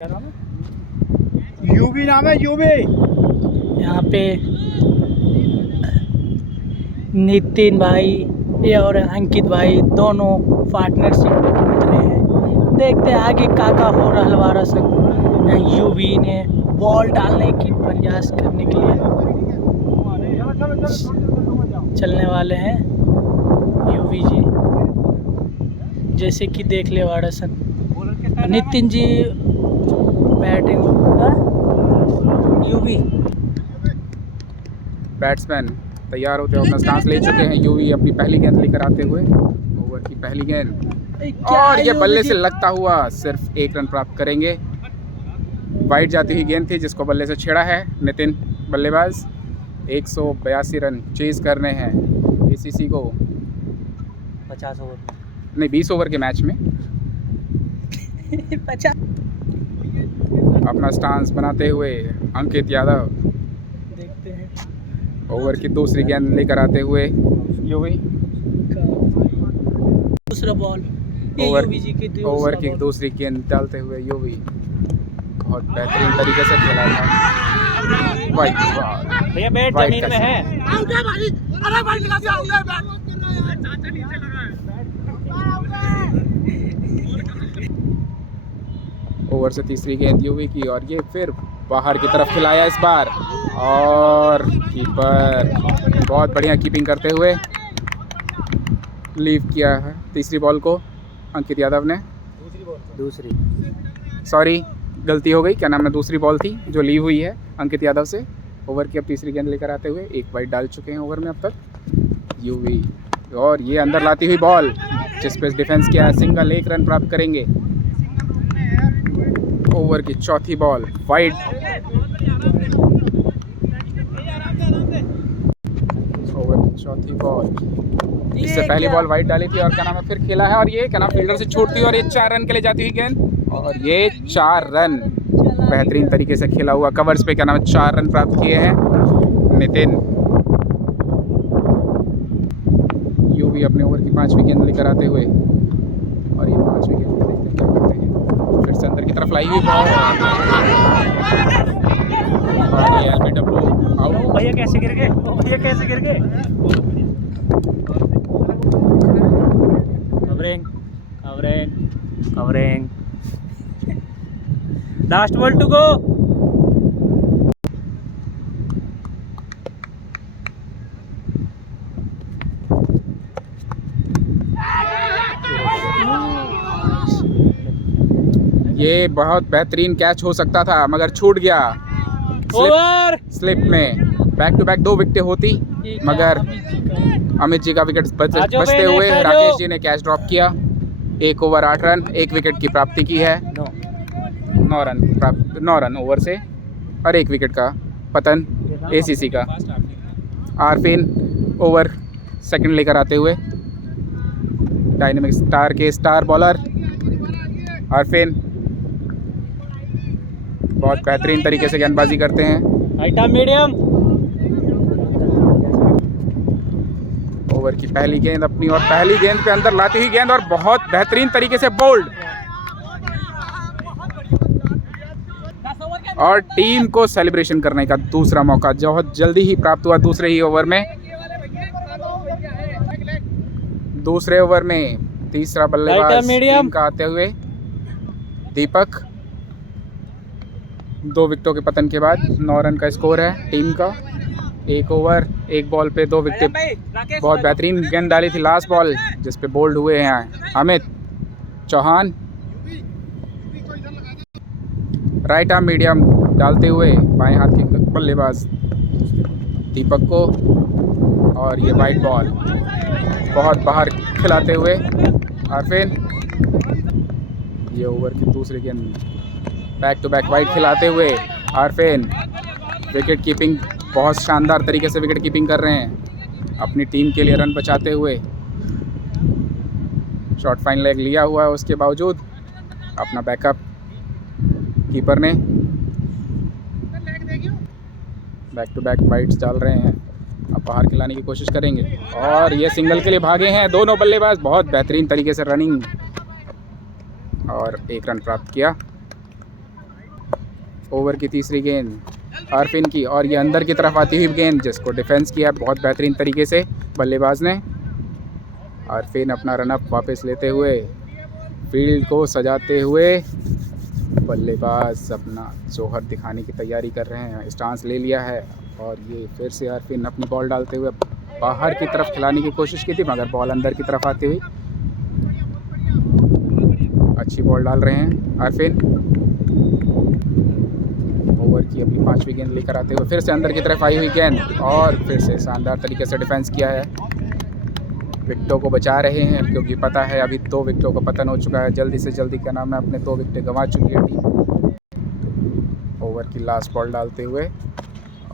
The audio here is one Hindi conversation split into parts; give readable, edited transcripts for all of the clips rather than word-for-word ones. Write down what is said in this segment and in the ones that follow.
क्या नाम है? यूवी नाम है, यूवी। यहाँ पे नितिन भाई और अंकित भाई दोनों पार्टनरशिप में कूद रहे हैं। देखते हैं आगे का हो रहा हलवारा सब। यूवी ने बॉल डालने की प्रयास करने के लिए चलने वाले हैं यूवी जी। जैसे कि देख ले वाड़ा सन Nitin ji batting UV batsman तैयार होते हुए अपना स्टांस ले चुके हैं। यूवी अपनी पहली गेंद लेकर आते हुए, ओवर की पहली गेंद और ये बल्ले से लगता हुआ सिर्फ एक रन प्राप्त करेंगे। वाइड जाती हुई गेंद थी जिसको बल्ले से छेड़ा है नितिन बल्लेबाज। 182 रन चेज करने हैं एसीसी को 50 ओवर नहीं 20 ओवर के मैच में। 50 अपना स्टांस बनाते हुए अंकित यादव देखते हैं। ओवर की दूसरी गेंद लेकर आते हुए यूवी। दूसरा बॉल ओवर की दूसरी गेंद डालते हुए यूवी बहुत बेहतरीन तरीके से खेला था। भैया बैट जमीन में है। ओवर से तीसरी गेंद यूवी की और ये फिर बाहर की तरफ खिलाया इस बार और कीपर बहुत बढ़िया कीपिंग करते हुए लीव किया है तीसरी बॉल को अंकित यादव ने। दूसरी सॉरी गलती हो गई, क्या नाम है, दूसरी बॉल थी जो लीव हुई है अंकित यादव से। ओवर की अब तीसरी गेंद लेकर आते हुए एक वाइड डाल चुके हैं ओवर में अब तक यूवी। और ये अंदर लाती हुई बॉल जिस पे डिफेंस किया है, सिंगल, एक रन प्राप्त करेंगे। ओवर की चौथी बॉल वाइड, ओवर की चौथी बॉल, इससे पहली बॉल वाइड डाली थी और क्या नाम है फिर खेला है और ये क्या नाम फील्डर से छूटती है और ये 4 रन के लिए जाती हुई गेंद और ये 4 रन बेहतरीन तरीके से खेला हुआ कवर्स पे क्या नाम है 4 रन प्राप्त किए हैं नितिन। यूवी अपने ओवर की 5वीं गेंद लेकर आते हुए और ये 5वीं गेंद देखते क्या करते हैं। फिर से अंदर की तरफ लाई हुई बॉल और ये एलबीडब्ल्यू आउट। भैया कैसे गिर गए, भैया कैसे गिर गए। Covering covering covering last ball to go. ये बहुत बेहतरीन कैच हो सकता था मगर छूट गया ओवर स्लिप में। बैक टू बैक 2 विकेटें होती मगर अमित जी का विकेट बचते हुए राकेश जी ने कैच ड्रॉप किया। 1 ओवर 8 रन 1 विकेट की प्राप्ति की है। 9 रन ओवर से और 1 विकेट का पतन एसीसी का। आरफिन ओवर सेकंड लेकर आते हुए डायनेमिक स्टार के स्टार बॉलर आरफिन बहुत बेहतरीन तरीके से गेंदबाजी करते हैं। आइटम मीडियम ओवर की पहली गेंद अपनी और पहली गेंद पे अंदर लाती हुई गेंद और बहुत बेहतरीन तरीके से बोल्ड और टीम को सेलिब्रेशन करने का दूसरा मौका बहुत जल्दी ही प्राप्त हुआ। दूसरे ही ओवर में दूसरे ओवर में तीसरा बल्लेबाज टीम का आते हुए दीपक। 2 विकेटों के पतन के बाद 9 रन का स्कोर है टीम का। 1 ओवर 1 बॉल पे 2 विकेट। बहुत बेहतरीन गेंद डाली थी लास्ट बॉल जिस पे बोल्ड हुए हैं Amit Chauhan. Right arm medium डालते हुए बाएं हाथ के बल्लेबाज दीपक को और ये वाइड बॉल बहुत बाहर खिलाते हुए आरफिन। ये ओवर की दूसरी गेंद बैक टू बैक वाइड खिलाते हुए आरफिन। विकेट कीपिंग बहुत शानदार तरीके से विकेट कीपिंग कर रहे हैं अपनी टीम के लिए रन बचाते हुए। शॉर्ट फाइन लेग लिया हुआ है उसके बावजूद अपना बैकअप कीपर ने बैक टू बैक वाइड्स डाल रहे हैं। अब बाहर खिलाने की कोशिश करेंगे और ये सिंगल के लिए भागे हैं दोनों बल्लेबाज। बहुत बेहतरीन तरीके से रनिंग और 1 रन प्राप्त किया। ओवर की तीसरी गेंद आरफिन की, और ये अंदर की तरफ आती हुई गेंद जिसको डिफेंस किया बहुत बेहतरीन तरीके से बल्लेबाज ने। आरफिन अपना रनअप वापस लेते हुए फील्ड को सजाते हुए बल्लेबाज अपना जोहर दिखाने की तैयारी कर रहे हैं। स्टांस ले लिया है और ये फिर से आरफिन अपनी बॉल डालते हुए बाहर की तरफ खिलाने की कोशिश की थी, मगर बॉल अंदर की तरफ आती हुई। अच्छी बॉल डाल रहे हैं आरफिन। ओवर की अपनी 5वीं गेंद लेकर आते हुए फिर से अंदर की तरफ आई हुई गेंद, और फिर से शानदार तरीके से डिफेंस किया है। विकेटों को बचा रहे हैं क्योंकि पता है अभी 2 विकेटों का पतन हो चुका है। जल्दी से जल्दी क्या नाम है अपने 2 विकेटें गंवा चुकी है टीम। ओवर की लास्ट बॉल डालते हुए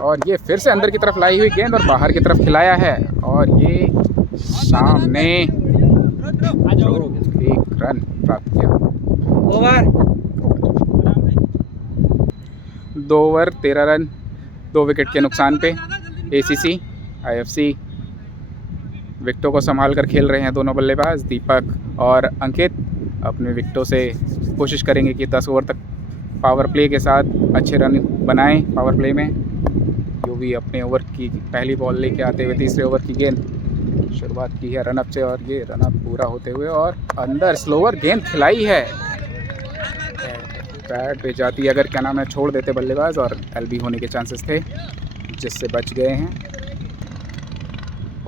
और ये फिर से अंदर की तरफ लाई हुई गेंद और बाहर की तरफ खिलाया है, और ये सामने 1 रन प्राप्त किया। ओवर 2 ओवर 13 रन 2 विकेट के नुकसान पे। ACC IFC विकेटों को संभाल कर खेल रहे हैं दोनों बल्लेबाज। दीपक और अंकित अपने विकेटों से कोशिश करेंगे कि 10 ओवर तक पावर प्ले के साथ अच्छे रन बनाएं पावर प्ले में। यूवी अपने ओवर की पहली बॉल लेके आते हुए तीसरे ओवर की गेंद शुरुआत की है रनअप से, और ये रनअप पूरा होते हुए और अंदर स्लोअर गेंद खिलाई है। पैड पे जाती अगर क्या नाम है छोड़ देते बल्लेबाज और LB होने के चांसेस थे, जिससे बच गए हैं।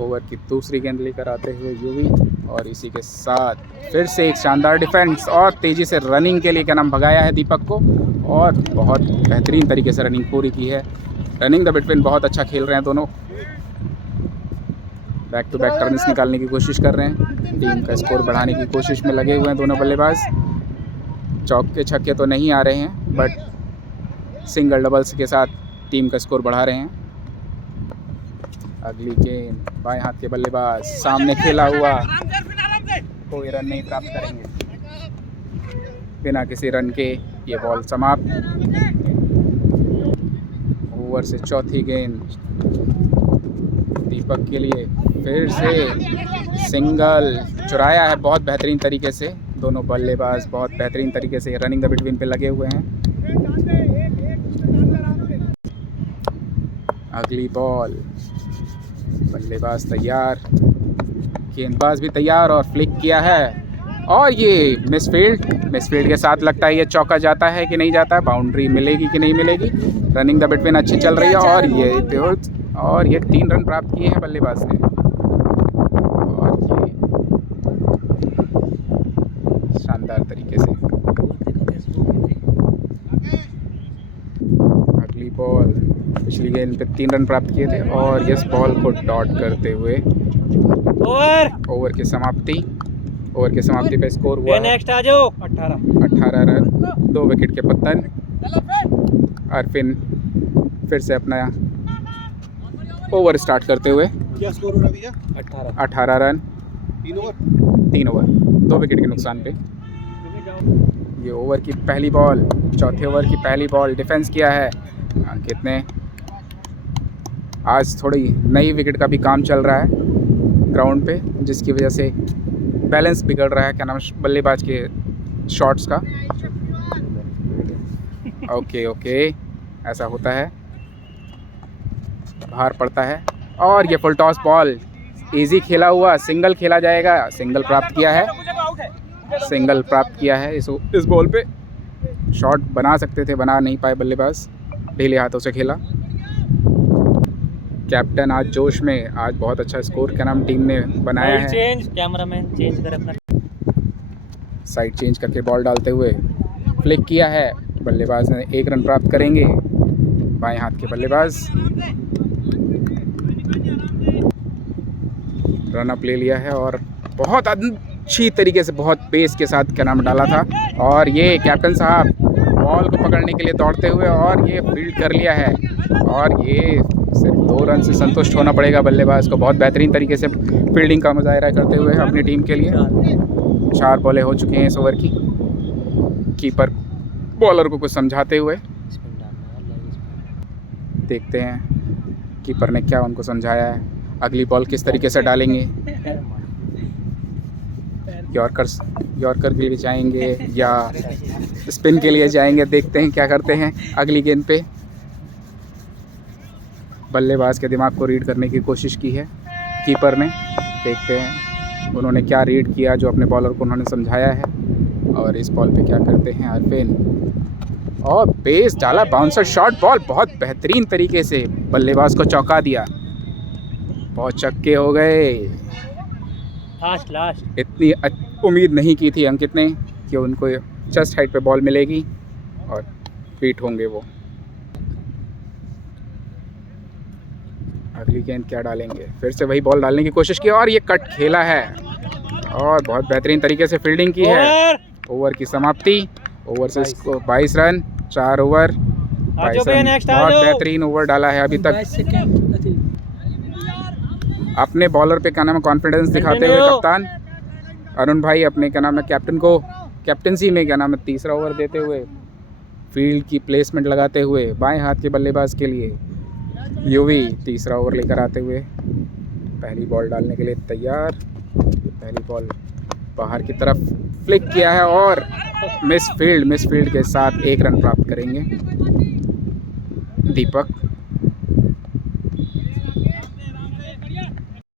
ओवर की दूसरी गेंद लेकर आते हुए यूवी, और इसी के साथ फिर से एक शानदार डिफेंस और तेज़ी से रनिंग के लिए क्या नाम भगाया है दीपक को, और बहुत बेहतरीन तरीके से रनिंग पूरी की है। रनिंग द बिटवीन बहुत अच्छा खेल रहे हैं दोनों। बैक टू बैक टर्न्स निकालने की कोशिश कर रहे हैं। टीम का स्कोर बढ़ाने की कोशिश में लगे हुए हैं दोनों बल्लेबाज। चौके छक्के तो नहीं आ रहे हैं, बट सिंगल डबल्स के साथ टीम का स्कोर बढ़ा रहे हैं। अगली गेंद बाएं हाथ के बल्लेबाज सामने खेला हुआ, कोई रन नहीं प्राप्त करेंगे। बिना किसी रन के ये बॉल समाप्त। ओवर से चौथी गेंद दीपक के लिए फिर से सिंगल चुराया है बहुत बेहतरीन तरीके से। दोनों बल्लेबाज बहुत बेहतरीन तरीके से रनिंग द बिटवीन पे लगे हुए हैं। अगली बॉल, बल्लेबाज तैयार, गेंदबाज भी तैयार और फ्लिक किया है, और ये मिसफील्ड के साथ लगता है ये चौका जाता है कि नहीं जाता है, बाउंड्री मिलेगी कि नहीं मिलेगी। रनिंग द बिटवीन अच्छी चल रही है और ये 3 रन प्राप्त किए हैं बल्लेबाज ने। और ये शानदार तरीके से अगली बॉल, पिछली गेंद पे 3 रन प्राप्त किए थे, और इस बॉल को डॉट करते हुए ओवर की समाप्ति पे स्कोर हुआ नेक्स्ट आ जाओ 18 रन 2 विकेट के पतन। आरफिन फिर से अपना ओवर स्टार्ट करते हुए क्या स्कोर हो रहा भैया? 18 रन 3 ओवर 2 विकेट के नुकसान पे। ये ओवर की पहली बॉल, चौथे ओवर की पहली बॉल डिफेंस किया है अंकित ने। आज थोड़ी नई विकेट का भी काम चल रहा है ग्राउंड पे, जिसकी वजह से बैलेंस बिगड़ रहा है क्या नाम बल्लेबाज के शॉट्स का। ओके ऐसा होता है, बाहर पड़ता है, और ये फुल टॉस बॉल इजी खेला हुआ सिंगल खेला जाएगा। सिंगल प्राप्त किया है इस बॉल पे। शॉट बना सकते थे, बना नहीं पाए बल्लेबाज, ढीले हाथों से खेला। कैप्टन आज जोश में, आज बहुत अच्छा स्कोर क्या नाम टीम ने बनाया है। कैमरामैन चेंज कर अपना साइड चेंज करके बॉल डालते हुए फ्लिक किया है। बल्लेबाज ने 1 रन प्राप्त करेंगे, बाएं हाथ के बल्लेबाज। रन अप ले लिया है और बहुत अच्छी तरीके से बहुत पेस के साथ क्या नाम डाला था, और ये कैप्टन साहब बॉल को पकड़ने के लिए दौड़ते हुए और ये फील्ड कर लिया है, और ये सिर्फ 2 रन से संतुष्ट होना पड़ेगा बल्लेबाज को। बहुत बेहतरीन तरीके से फील्डिंग का मुजाहरा करते हुए अपनी टीम के लिए। 4 बॉलें हो चुकी हैं इस ओवर की। कीपर बॉलर को कुछ समझाते हुए, देखते हैं कीपर ने क्या उनको समझाया है। अगली बॉल किस तरीके से डालेंगे। यॉर्कर के लिए जाएंगे या स्पिन के लिए जाएंगे, देखते हैं क्या करते हैं अगली गेंद पे। बल्लेबाज के दिमाग को रीड करने की कोशिश की है कीपर ने, देखते हैं उन्होंने क्या रीड किया जो अपने बॉलर को उन्होंने समझाया है, और इस बॉल पे क्या करते हैं अरफिन, और बेस डाला, बाउंसर शॉट बॉल, बहुत बेहतरीन तरीके से बल्लेबाज को चौंका दिया, बहुत छक्के हो गए। लास्ट इतनी उम्मीद नहीं की थी अंकित ने कि उनको जस्ट हाइट पे बॉल मिलेगी और बीट होंगे वो। अगली गेंद क्या डालेंगे, फिर से वही बॉल डालने की कोशिश की और ये कट खेला है और बहुत बेहतरीन तरीके से फील्डिंग की है। ओवर की समाप्ति, ओवर से 22 रन, 4 ओवर 22 रन, बहुत बेहतरीन ओवर डाला है अभी तक। अपने बॉलर पे क्या नाम है कॉन्फिडेंस दिखाते हुए कप्तान अरुण भाई अपने क्या नाम है कैप्टन को कैप्टनसी में क्या नाम है तीसरा ओवर देते हुए, फील्ड की प्लेसमेंट लगाते हुए बाएं हाथ के बल्लेबाज के लिए यूवी तीसरा ओवर लेकर आते हुए पहली बॉल डालने के लिए तैयार। पहली बॉल बाहर की तरफ फ्लिक किया है और मिस फील्ड के साथ 1 रन प्राप्त करेंगे दीपक।